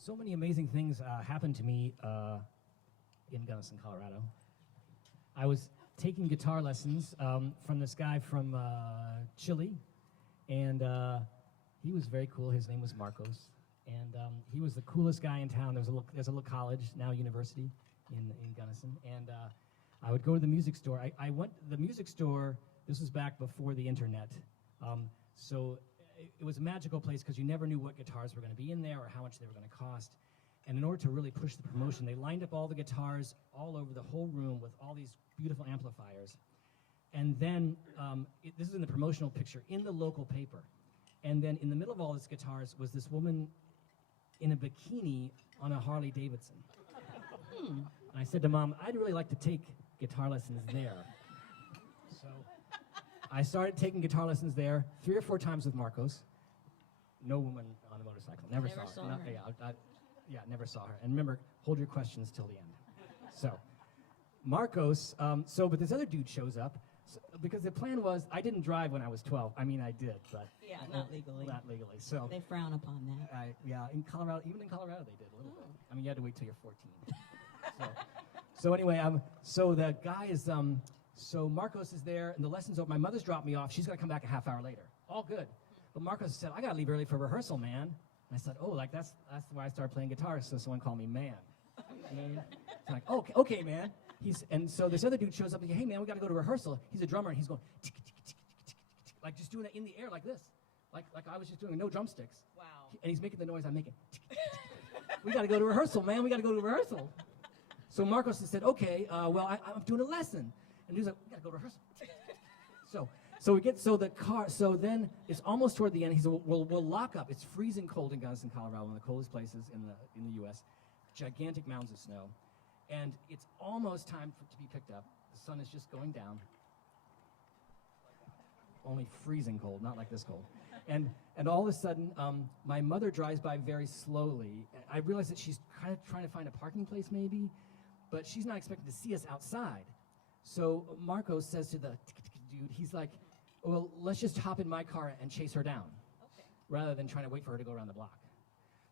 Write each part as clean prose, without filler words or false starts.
So many amazing things happened to me in Gunnison, Colorado. I was taking guitar lessons from this guy from Chile, and he was very cool. His name was Marcos, and he was the coolest guy in town. There's a little college, now university, in Gunnison, and I would go to the music store. I went to the music store. This was back before the internet, so it was a magical place because you never knew what guitars were going to be in there or how much they were going to cost. And in order to really push the promotion, they lined up all the guitars all over the whole room with all these beautiful amplifiers. And then, this is in the promotional picture, in the local paper. And then in the middle of all these guitars was this woman in a bikini on a Harley Davidson. And I said to Mom, I'd really like to take guitar lessons there. So I started taking guitar lessons there 3 or 4 times with Marcos. No woman on a motorcycle. Never saw her. Never saw her. And remember, hold your questions till the end. So, Marcos, but this other dude shows up, because the plan was, I didn't drive when I was 12. I mean, I did, but... Yeah, not legally. Not legally, so... They frown upon that. In Colorado, even in Colorado they did a little bit. I mean, you had to wait till you're 14. So anyway, so the guy is, so Marcos is there, and the lesson's over. My mother's dropped me off. She's going to come back a half hour later. All good. But Marcos said, I got to leave early for rehearsal, man. And I said, oh, like, that's why I started playing guitar, so someone called me man. And it's like, okay, man. And so this other dude shows up and says, hey, man, we got to go to rehearsal. He's a drummer, and he's going, tick, tick, tick, tick, tick, tick, like just doing it in the air like this. Like I was just doing no drumsticks. Wow. And he's making the noise I'm making. Tick, tick, tick, tick. We got to go to rehearsal, man. We got to go to rehearsal. So Marcos said, okay, I'm doing a lesson. And he was like, we got to go to rehearsal. So then it's almost toward the end. He said, we'll lock up. It's freezing cold in Gunnison, Colorado, one of the coldest places in the U.S. Gigantic mounds of snow. And it's almost time to be picked up. The sun is just going down. Only freezing cold, not like this cold. And all of a sudden, my mother drives by very slowly. I realize that she's kind of trying to find a parking place maybe, but she's not expecting to see us outside. So Marcos says to the dude, he's like, well, let's just hop in my car and chase her down, rather than trying to wait for her to go around the block.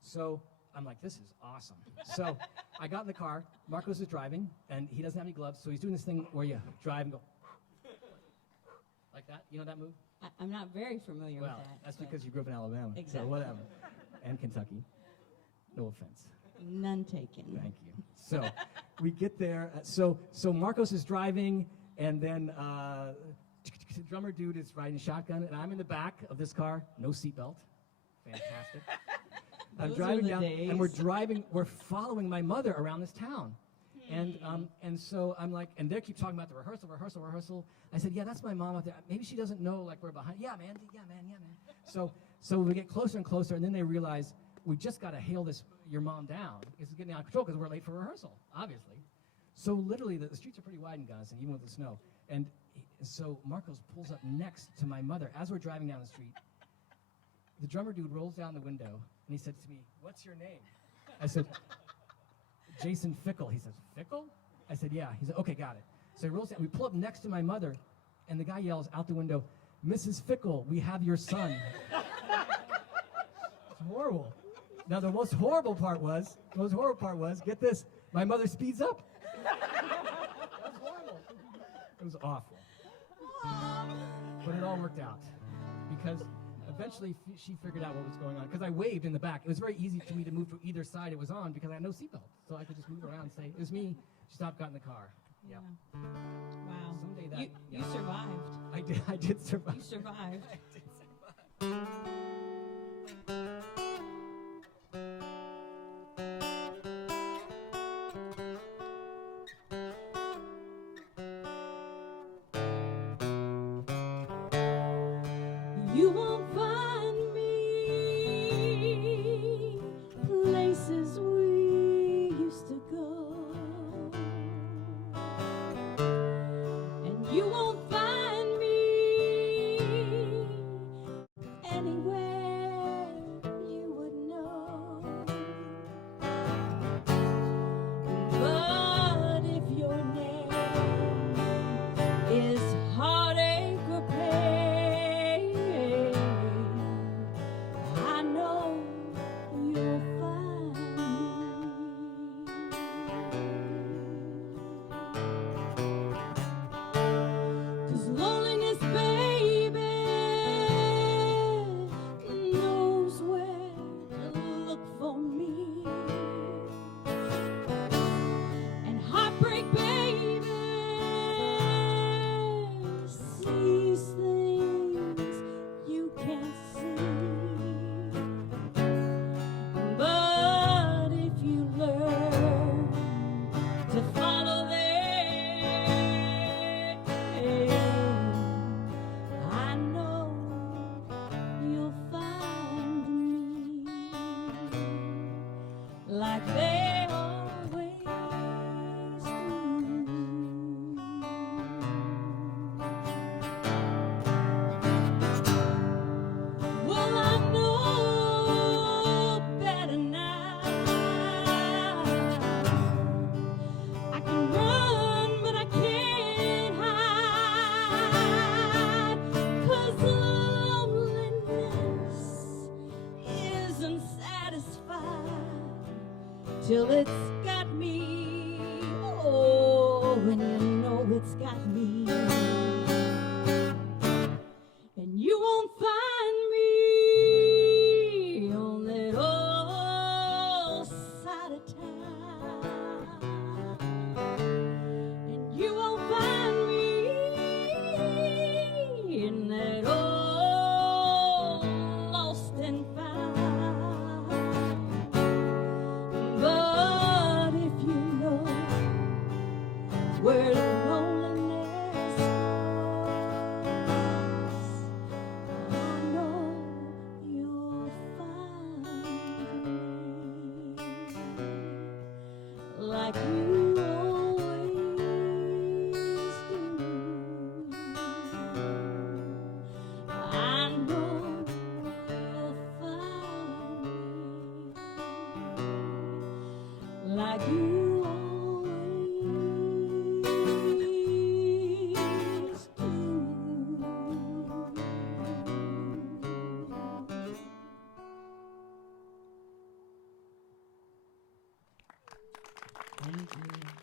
So I'm like, this is awesome. So I got in the car, Marcos is driving, and he doesn't have any gloves, so he's doing this thing where you drive and go, like that. You know that move? I'm not very familiar with that. Well, that's because you grew up in Alabama. Exactly. So whatever. And Kentucky. No offense. None taken. Thank you. So we get there. So Marcos is driving, and then the drummer dude is riding shotgun, and I'm in the back of this car. No seatbelt. Fantastic. I'm driving down, and we're following my mother around this town. And so I'm like, and they keep talking about the rehearsal. I said, yeah, that's my mom out there. Maybe she doesn't know, like, we're behind. Yeah, man. So we get closer and closer, and then they realize we just got to hail your mom down. It's getting out of control because we're late for rehearsal, obviously. So literally, the streets are pretty wide in Gunnison, even with the snow. And so Marcos pulls up next to my mother as we're driving down the street. The drummer dude rolls down the window, and he said to me, what's your name? I said, Jason Fickle. He says, Fickle? I said, yeah. He said, okay, got it. So he rolls down. We pull up next to my mother, and the guy yells out the window, Mrs. Fickle, we have your son. It's horrible. Now, the most horrible part was, get this, my mother speeds up. That was horrible. It was awful. But it all worked out, because eventually she figured out what was going on, because I waved in the back. It was very easy for me to move to either side it was on because I had no seatbelt. So I could just move around and say, it was me. She stopped, got in the car. Yeah. Wow. Someday that... You survived. I did survive. You survived. I did survive. You won't find me places we used to go, and you won't find me anywhere you would know. But if your name is heartache or pain, like they always do. Well, I know better now. I can run, but I can't hide, 'cause loneliness isn't satisfied till it's got me. Oh, when you know it's got me. And you won't find me on that old side of town. And you won't find me in that old lost and found. But if you know where loneliness goes, I know you'll find me like you always do. I know you'll find me like you always do. Thank you.